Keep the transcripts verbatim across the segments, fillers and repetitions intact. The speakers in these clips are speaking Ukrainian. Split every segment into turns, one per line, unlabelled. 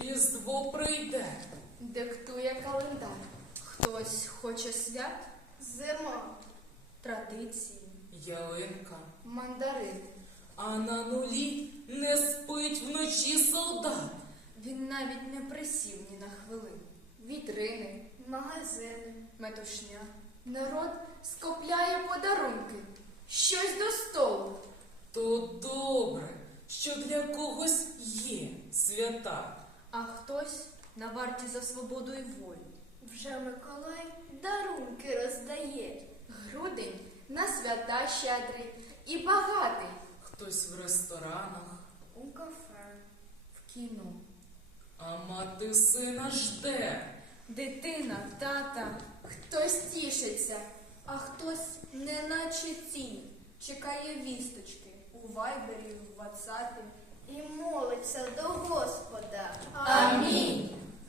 Різдво прийде.
Диктує календар. Хтось хоче свят,
Зима,
традиції,
Ялинка.
мандарин.
А на нулі не спить вночі солдат.
Він навіть не присів ні на хвилину. Вітрини,
магазини.
метушня. Народ скопляє подарунки. Щось до столу.
То добре, що для когось є свята.
А хтось на варті за свободу і волю.
Вже Миколай дарунки роздає.
Грудень на свята щедрий і багатий.
Хтось в ресторанах,
У кафе.
В кіно.
а мати сина жде.
Дитина, тата. Хтось тішиться, а хтось неначе тінь. Чекає вісточки у вайбері, в ватсапі.
І молиться до Господа.
Амінь.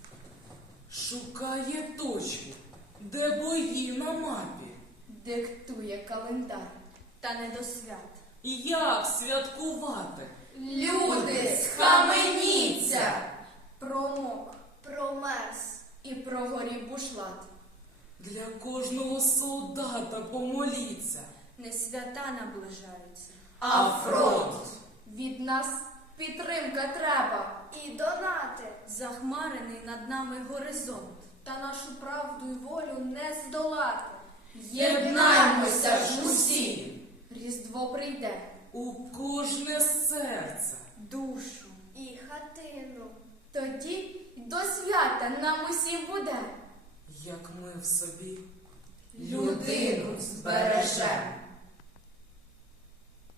Шукає точки, де бої на мапі.
Диктує календар, та не до свят.
Як святкувати?
Люди, схаменіться! Промок
Промерз.
і прогорів бушлат.
Для кожного солдата помоліться.
Не свята наближаються.
А фронт?
Від нас підтримка треба.
І донати.
Захмарений над нами горизонт. Та нашу правду й волю не здолати.
Єднаймося ж усі!
Різдво прийде.
У кожне серце.
Душу.
І хатину.
Тоді й до свята нам усім буде.
Як ми в собі
Людину збережем.